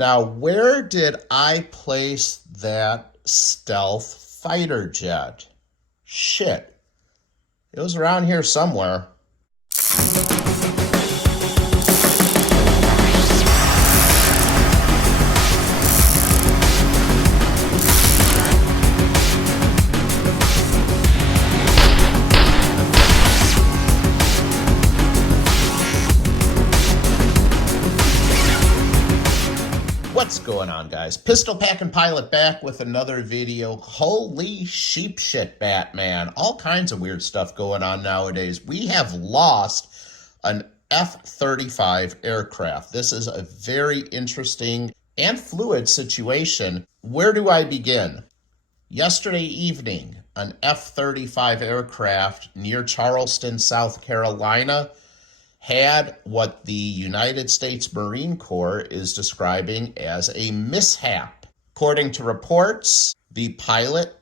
Now, where did I place that stealth fighter jet? Shit. It was around here somewhere. What's going on, guys? Pistol Packing Pilot back with another video. Holy sheep shit, Batman. All kinds of weird stuff going on nowadays. We have lost an F-35 aircraft. This is a very interesting and fluid situation. Where do I begin? Yesterday evening, an F-35 aircraft near Charleston, South Carolina, had what the United States Marine Corps is describing as a mishap. According to reports, the pilot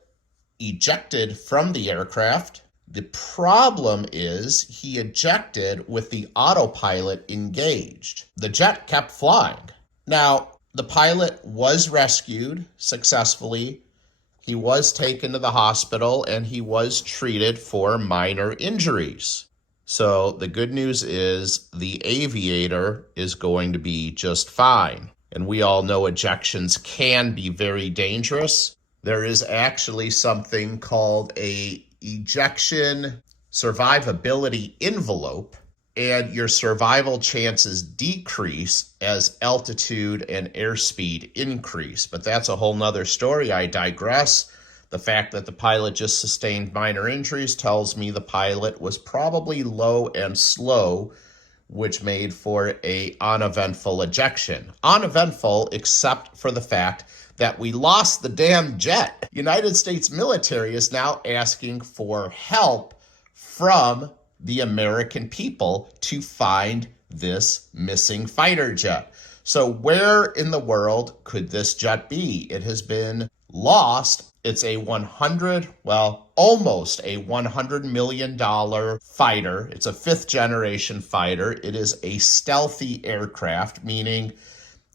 ejected from the aircraft. The problem is he ejected with the autopilot engaged. The jet kept flying. Now, the pilot was rescued successfully. He was taken to the hospital and he was treated for minor injuries. So the good news is the aviator is going to be just fine. And we all know ejections can be very dangerous. There is actually something called a ejection survivability envelope, and your survival chances decrease as altitude and airspeed increase. But that's a whole nother story. I digress. The fact that the pilot just sustained minor injuries tells me the pilot was probably low and slow, which made for an uneventful ejection. Uneventful except for the fact that we lost the damn jet. United States military is now asking for help from the American people to find this missing fighter jet. So where in the world could this jet be? It has been lost. It's a almost a $100 million fighter. It's a fifth generation fighter. It is a stealthy aircraft, meaning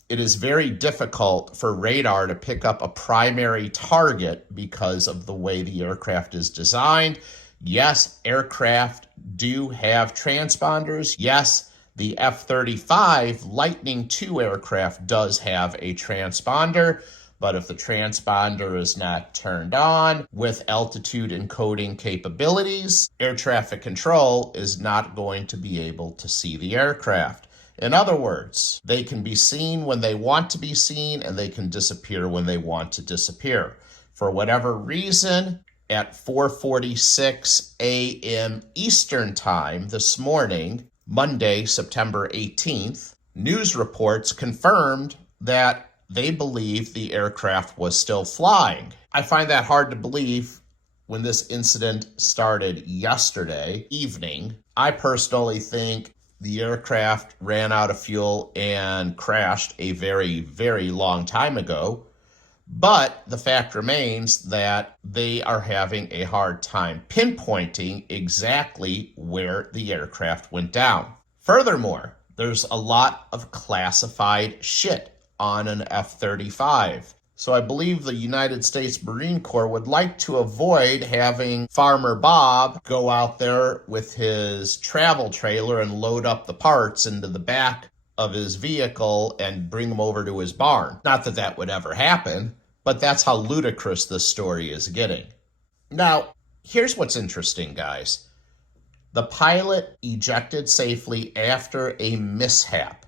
it is very difficult for radar to pick up a primary target because of the way the aircraft is designed. Yes, aircraft do have transponders. Yes, the F-35 Lightning II aircraft does have a transponder. But if the transponder is not turned on with altitude encoding capabilities, air traffic control is not going to be able to see the aircraft. In other words, they can be seen when they want to be seen and they can disappear when they want to disappear. For whatever reason, at 4:46 a.m. Eastern Time this morning, Monday, September 18th, news reports confirmed that they believe the aircraft was still flying. I find that hard to believe when this incident started yesterday evening. I personally think the aircraft ran out of fuel and crashed a very, very long time ago. But the fact remains that they are having a hard time pinpointing exactly where the aircraft went down. Furthermore, there's a lot of classified shit on an F-35. So I believe the United States Marine Corps would like to avoid having Farmer Bob go out there with his travel trailer and load up the parts into the back of his vehicle and bring them over to his barn. Not that that would ever happen, but that's how ludicrous this story is getting. Now, here's what's interesting, guys. The pilot ejected safely after a mishap.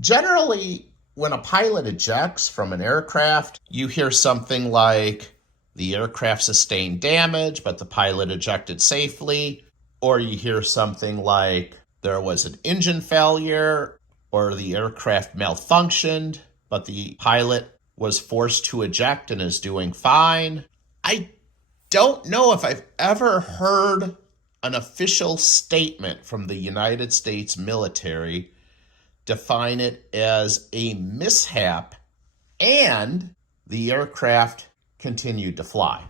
Generally, when a pilot ejects from an aircraft, you hear something like the aircraft sustained damage, but the pilot ejected safely, or you hear something like there was an engine failure, or the aircraft malfunctioned, but the pilot was forced to eject and is doing fine. I don't know if I've ever heard an official statement from the United States military define it as a mishap and the aircraft continued to fly.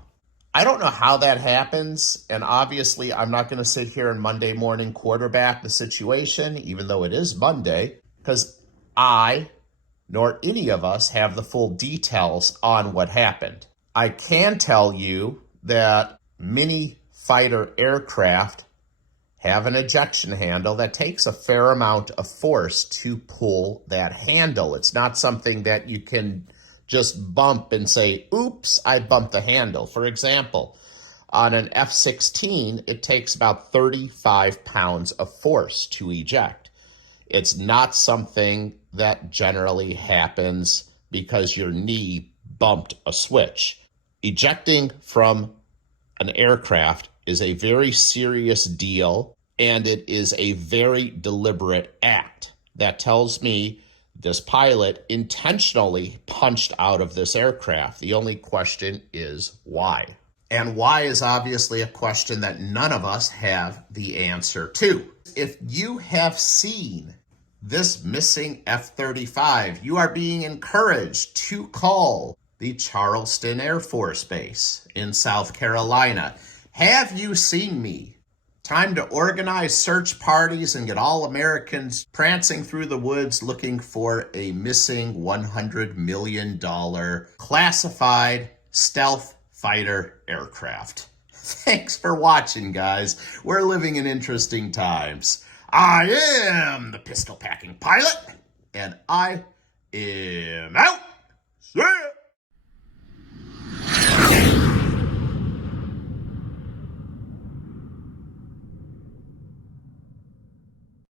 I don't know how that happens, and obviously I'm not going to sit here and Monday morning quarterback the situation, even though it is Monday, because I nor any of us have the full details on what happened. I can tell you that many fighter aircraft have an ejection handle that takes a fair amount of force to pull that handle. It's not something that you can just bump and say, oops, I bumped the handle. For example, on an F-16, it takes about 35 pounds of force to eject. It's not something that generally happens because your knee bumped a switch. Ejecting from an aircraft is a very serious deal, and it is a very deliberate act. That tells me this pilot intentionally punched out of this aircraft. The only question is why. And why is obviously a question that none of us have the answer to. If you have seen this missing F-35, you are being encouraged to call the Charleston Air Force Base in South Carolina. Have you seen me? Time to organize search parties and get all Americans prancing through the woods looking for a missing $100 million classified stealth fighter aircraft. Thanks for watching, guys. We're living in interesting times. I am the pistol packing pilot, and I am out.